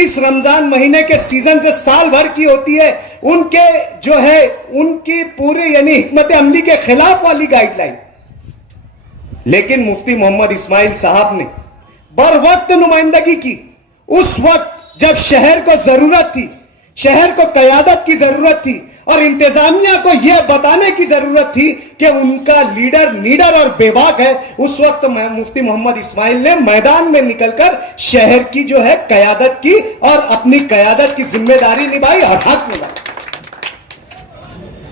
اس رمضان مہینے کے سیزن سے سال بھر کی ہوتی ہے، ان کے جو ہے ان کی پورے یعنی حکمت عملی کے خلاف والی گائیڈ لائن. لیکن مفتی محمد اسماعیل صاحب نے بر وقت نمائندگی کی. اس وقت جب شہر کو ضرورت تھی، شہر کو قیادت کی ضرورت تھی اور انتظامیہ کو یہ بتانے کی ضرورت تھی کہ ان کا لیڈر نیڈر اور بے باک ہے، اس وقت مفتی محمد اسماعیل نے میدان میں نکل کر شہر کی جو ہے قیادت کی اور اپنی قیادت کی ذمہ داری نبھائی اور حق نبھائی.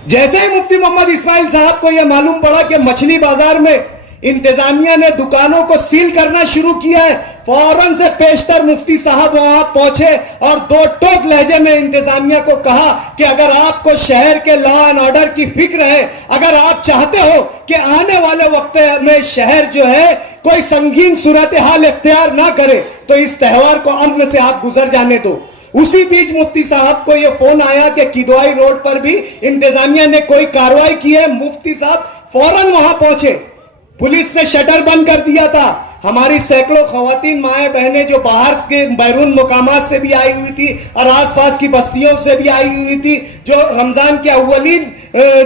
جیسے ہی مفتی محمد اسماعیل صاحب کو یہ معلوم پڑا کہ مچھلی بازار میں انتظامیہ نے دکانوں کو سیل کرنا شروع کیا ہے، فوراً سے پیشتر مفتی صاحب وہاں پہنچے اور دو ٹوک لہجے میں انتظامیہ کو کہا کہ اگر آپ کو شہر کے لا اینڈ آرڈر کی فکر ہے، اگر آپ چاہتے ہو کہ آنے والے وقت میں شہر جو ہے کوئی سنگین صورتحال اختیار نہ کرے، تو اس تہوار کو امن سے آپ گزر جانے دو. اسی بیچ مفتی صاحب کو یہ فون آیا کہ کیدوائی روڈ پر بھی انتظامیہ نے کوئی کارروائی کی ہے. مفتی صاحب فوراً وہاں پہنچے. پولیس نے شٹر بند کر دیا تھا. ہماری سینکڑوں خواتین مائیں بہنیں جو باہر کے بیرون مقامات سے بھی آئی ہوئی تھی اور آس پاس کی بستیوں سے بھی آئی ہوئی تھی، جو رمضان کے اولین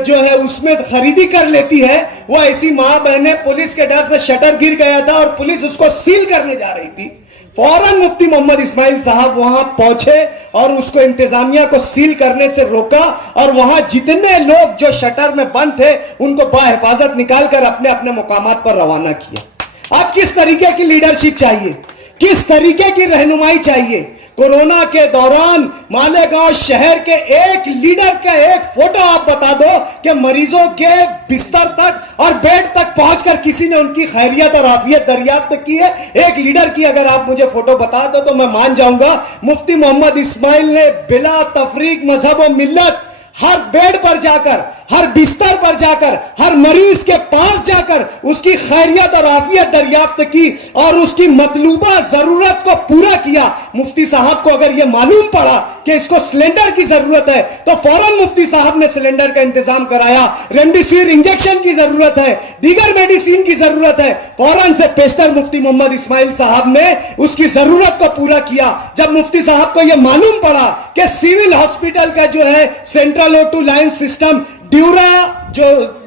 جو ہے اس میں خریدی کر لیتی ہے، وہ ایسی ماں بہنیں پولیس کے ڈر سے شٹر گر گیا تھا اور پولیس اس کو سیل کرنے جا رہی تھی. فوراً مفتی محمد اسماعیل صاحب وہاں پہنچے اور اس کو انتظامیہ کو سیل کرنے سے روکا اور وہاں جتنے لوگ جو شٹر میں بند تھے ان کو باحفاظت نکال کر اپنے اپنے مقامات پر روانہ کیا. اب کس طریقے کی لیڈرشپ چاہیے، کس طریقے کی رہنمائی چاہیے؟ کورونا کے دوران مالیگاؤں شہر کے ایک لیڈر کا ایک فوٹو آپ بتا دو کہ مریضوں کے بستر تک اور بیڈ تک پہنچ کر کسی نے ان کی خیریت اور عافیت دریافت کی ہے. ایک لیڈر کی اگر آپ مجھے فوٹو بتا دو تو میں مان جاؤں گا. مفتی محمد اسماعیل نے بلا تفریق مذہب و ملت ہر بیڈ پر جا کر، ہر بستر پر جا کر، ہر مریض کے پاس جا کر اس کی خیریت اور عافیت دریافت کی اور اس کی مطلوبہ ضرورت کو پورا کیا. مفتی صاحب کو اگر یہ معلوم پڑا کہ اس کو سلنڈر کی ضرورت ہے تو فوراً مفتی صاحب نے سلنڈر کا انتظام کرایا. ریمڈیسیویر انجیکشن کی ضرورت ہے، دیگر میڈیسین کی ضرورت ہے، فوراً سے پیشتر مفتی محمد اسماعیل صاحب نے اس کی ضرورت کو پورا کیا. جب مفتی صاحب کو یہ معلوم پڑا کہ سیول ہاسپٹل کا جو ہے سینٹرل O2 لائن سسٹم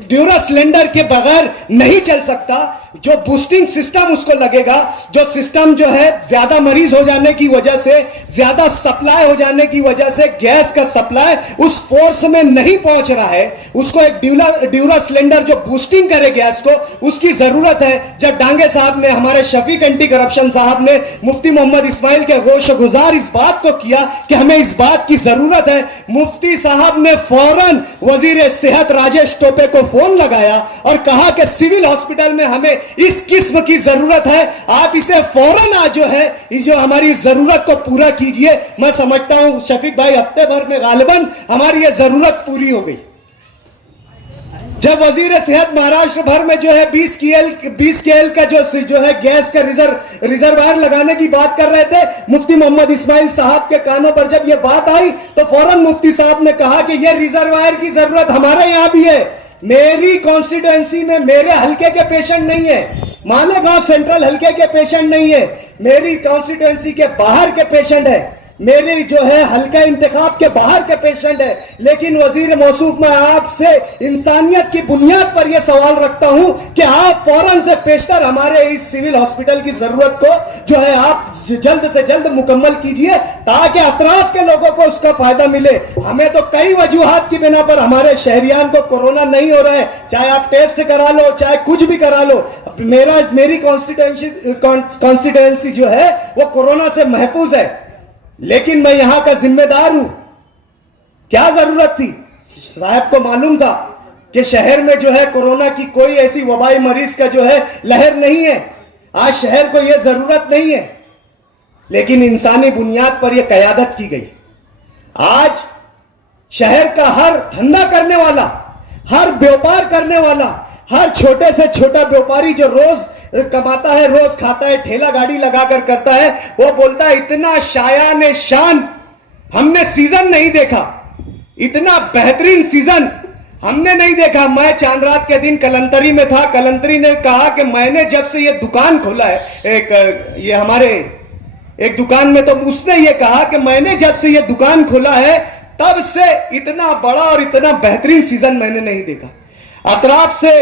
ڈیورا سلنڈر کے بغیر نہیں چل سکتا، جو بوسٹنگ سسٹم اس کو لگے گا، جو سسٹم جو ہے زیادہ مریض ہو جانے کی وجہ سے، زیادہ سپلائی ہو جانے کی وجہ سے گیس کا سپلائی اس فورس میں نہیں پہنچ رہا ہے، اس کو ایک ڈیورا سلنڈر جو بوسٹنگ کرے گیس کو، اس کی ضرورت ہے. جب ڈانگے صاحب نے، ہمارے شفیق اینٹی کرپشن صاحب نے مفتی محمد اسماعیل کے گوش گزار اس بات کو کیا کہ ہمیں اس بات کی ضرورت ہے، مفتی صاحب نے فوراً وزیر صحت راجیش ٹوپے کو فون لگایا اور کہا کہ سیول ہاسپٹل میں ہمیں اس قسم کی ضرورت ہے، آپ اسے فوراً جو ہے جو ہماری ضرورت کو پورا کیجئے. میں سمجھتا ہوں شفیق بھائی ہفتے بھر میں غالباً ہماری یہ ضرورت پوری ہو گئی. جب وزیر صحت مہاراشٹر بھر میں جو ہے 20 KL کا جو ہے گیس کا ریزروائر لگانے کی بات کر رہے تھے، مفتی محمد اسماعیل صاحب کے کانوں پر جب یہ بات آئی تو فوراً مفتی صاحب نے کہا کہ یہ ریزروائر کی ضرورت ہمارے یہاں بھی ہے. میری کانسٹیٹوئنسی میں میرے حلقے کے پیشنٹ نہیں ہے، مالیگاؤں سینٹرل حلقے کے پیشنٹ نہیں ہے، میری کانسٹیٹوئنسی کے باہر کے پیشنٹ ہے، میری جو ہے حلقہ انتخاب کے باہر کے پیشنٹ ہے. لیکن وزیر موصوف میں آپ سے انسانیت کی بنیاد پر یہ سوال رکھتا ہوں کہ آپ فوراً سے پیشتر ہمارے اس سیول ہاسپٹل کی ضرورت کو جو ہے آپ جلد سے جلد مکمل کیجئے تاکہ اطراف کے لوگوں کو اس کا فائدہ ملے. ہمیں تو کئی وجوہات کی بنا پر ہمارے شہریان کو کورونا نہیں ہو رہا ہے، چاہے آپ ٹیسٹ کرا لو، چاہے کچھ بھی کرا لو، میری کانسٹیٹوئنسی جو ہے وہ کورونا سے محفوظ ہے. لیکن میں یہاں کا ذمہ دار ہوں. کیا ضرورت تھی؟ صاحب کو معلوم تھا کہ شہر میں جو ہے کورونا کی کوئی ایسی وبائی مریض کا جو ہے لہر نہیں ہے. آج شہر کو یہ ضرورت نہیں ہے، لیکن انسانی بنیاد پر یہ قیادت کی گئی. آج شہر کا ہر دھندا کرنے والا، ہر بیوپار کرنے والا، ہر چھوٹے سے چھوٹا بیوپاری جو روز کماتا ہے، روز کھاتا ہے، ٹھیلا گاڑی لگا کر کرتا ہے، وہ بولتا ہے اتنا شایان شان ہم نے سیزن نہیں دیکھا، اتنا بہترین سیزن ہم نے نہیں دیکھا. میں چاند رات کے دن کلنتری میں تھا. کلنتری نے کہا کہ میں نے جب سے یہ دکان کھولا ہے، یہ ہمارے ایک دکان میں تو اس نے یہ کہا کہ میں نے جب سے یہ دکان کھولا ہے تب سے اتنا بڑا اور اتنا بہترین سیزن میں نے نہیں دیکھا. اطراف سے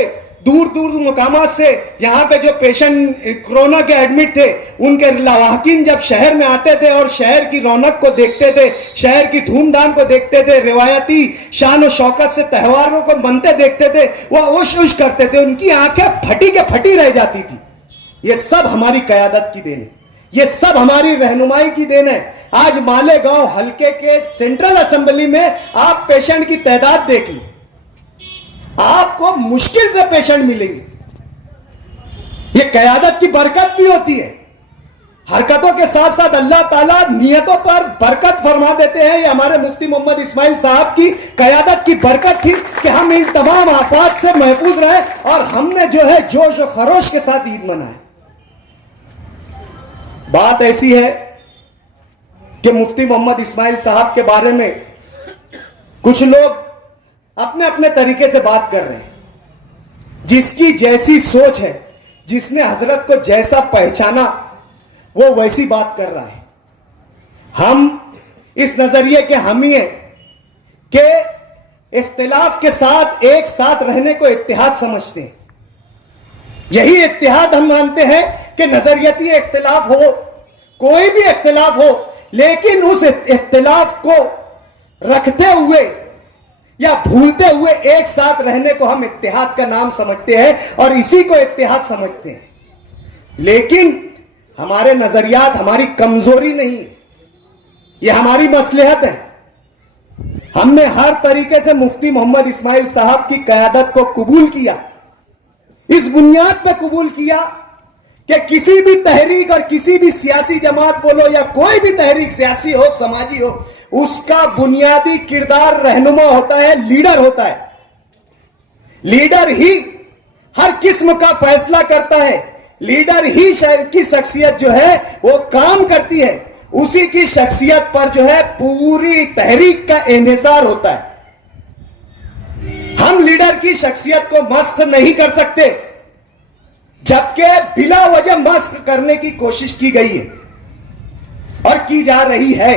دور دور مقامات سے یہاں پہ جو پیشنٹ کورونا کے ایڈمٹ تھے ان کے لواحقین جب شہر میں آتے تھے اور شہر کی رونق کو دیکھتے تھے, شہر کی دھوم دھام کو دیکھتے تھے, روایتی شان و شوکت سے تہواروں کو منتے دیکھتے تھے, وہ اوش اوش کرتے تھے, ان کی آنکھیں پھٹی کے پھٹی رہ جاتی تھی. یہ سب ہماری قیادت کی دین ہے, یہ سب ہماری رہنمائی کی دین ہے. آج مالیگاؤں حلقے کے سینٹرل اسمبلی میں آپ پیشنٹ کی تعداد دیکھ لیں, آپ کو مشکل سے پیشنٹ ملیں گے. یہ قیادت کی برکت بھی ہوتی ہے. حرکتوں کے ساتھ ساتھ اللہ تعالیٰ نیتوں پر برکت فرما دیتے ہیں. یہ ہمارے مفتی محمد اسماعیل صاحب کی قیادت کی برکت تھی کہ ہم ان تمام آفات سے محفوظ رہے اور ہم نے جو ہے جوش و خروش کے ساتھ عید منائے. بات ایسی ہے کہ مفتی محمد اسماعیل صاحب کے بارے میں کچھ لوگ اپنے اپنے طریقے سے بات کر رہے ہیں. جس کی جیسی سوچ ہے, جس نے حضرت کو جیسا پہچانا وہ ویسی بات کر رہا ہے. ہم اس نظریے کے حامی ہیں کہ اختلاف کے ساتھ ایک ساتھ رہنے کو اتحاد سمجھتے ہیں. یہی اتحاد ہم مانتے ہیں کہ نظریتی اختلاف ہو, کوئی بھی اختلاف ہو, لیکن اس اختلاف کو رکھتے ہوئے یا بھولتے ہوئے ایک ساتھ رہنے کو ہم اتحاد کا نام سمجھتے ہیں اور اسی کو اتحاد سمجھتے ہیں. لیکن ہمارے نظریات ہماری کمزوری نہیں ہے, یہ ہماری مصلحت ہے. ہم نے ہر طریقے سے مفتی محمد اسماعیل صاحب کی قیادت کو قبول کیا, اس بنیاد پہ قبول کیا کہ کسی بھی تحریک اور کسی بھی سیاسی جماعت بولو یا کوئی بھی تحریک سیاسی ہو سماجی ہو, اس کا بنیادی کردار رہنما ہوتا ہے, لیڈر ہوتا ہے. لیڈر ہی ہر قسم کا فیصلہ کرتا ہے, لیڈر ہی کی شخصیت جو ہے وہ کام کرتی ہے, اسی کی شخصیت پر جو ہے پوری تحریک کا انحصار ہوتا ہے. ہم لیڈر کی شخصیت کو مسخ نہیں کر سکتے, جبکہ بلا وجہ مسخ کرنے کی کوشش کی گئی ہے اور کی جا رہی ہے.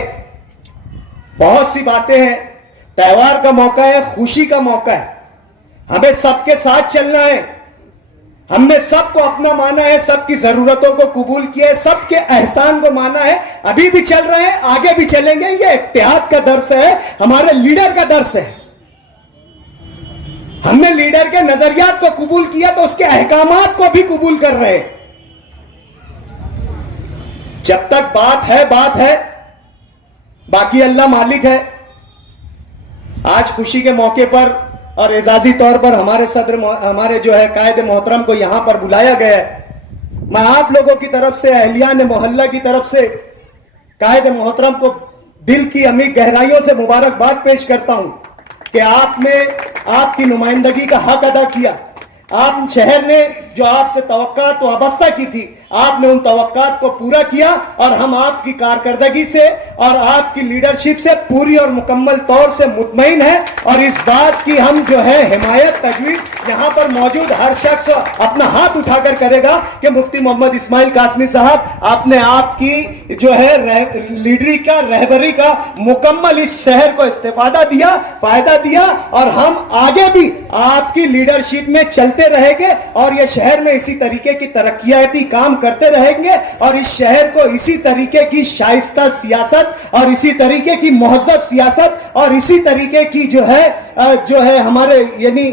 بہت سی باتیں ہیں, تہوار کا موقع ہے, خوشی کا موقع ہے, ہمیں سب کے ساتھ چلنا ہے. ہم نے سب کو اپنا مانا ہے, سب کی ضرورتوں کو قبول کیا ہے, سب کے احسان کو مانا ہے. ابھی بھی چل رہے ہیں, آگے بھی چلیں گے. یہ اتحاد کا درس ہے, ہمارے لیڈر کا درس ہے. ہم نے لیڈر کے نظریات کو قبول کیا تو اس کے احکامات کو بھی قبول کر رہے ہیں. جب تک بات ہے بات ہے, باقی اللہ مالک ہے. آج خوشی کے موقع پر اور اعزازی طور پر ہمارے صدر, ہمارے جو ہے قائد محترم کو یہاں پر بلایا گیا ہے. میں آپ لوگوں کی طرف سے, اہلیان محلہ کی طرف سے قائد محترم کو دل کی عمیق گہرائیوں سے مبارکباد پیش کرتا ہوں کہ آپ نے آپ کی نمائندگی کا حق ادا کیا. آپ شہر نے جو آپ سے توقعات وابستہ کی تھی, آپ نے ان توقعات کو پورا کیا اور ہم آپ کی کارکردگی سے اور آپ کی لیڈرشپ سے پوری اور مکمل طور سے مطمئن ہیں. اور اس بات کی ہم جو ہے حمایت تجویز یہاں پر موجود ہر شخص اپنا ہاتھ اٹھا کر کرے گا کہ مفتی محمد اسماعیل قاسمی صاحب آپ نے آپ کی جو ہے لیڈری کا, رہبری کا مکمل اس شہر کو استفادہ دیا, فائدہ دیا, اور ہم آگے بھی آپ کی لیڈرشپ میں چلتے رہیں گے اور یہ شہر میں اسی طریقے کی ترقیاتی کام کرتے رہیں گے اور اس شہر کو اسی طریقے کی شائستہ سیاست اور اسی طریقے کی مہذب سیاست اور اسی طریقے کی جو ہے ہمارے یعنی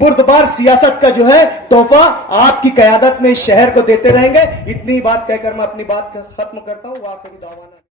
بردبار سیاست کا جو ہے تحفہ آپ کی قیادت میں اس شہر کو دیتے رہیں گے. اتنی بات کہہ کر میں اپنی بات ختم کرتا ہوں. وآخر دعوانا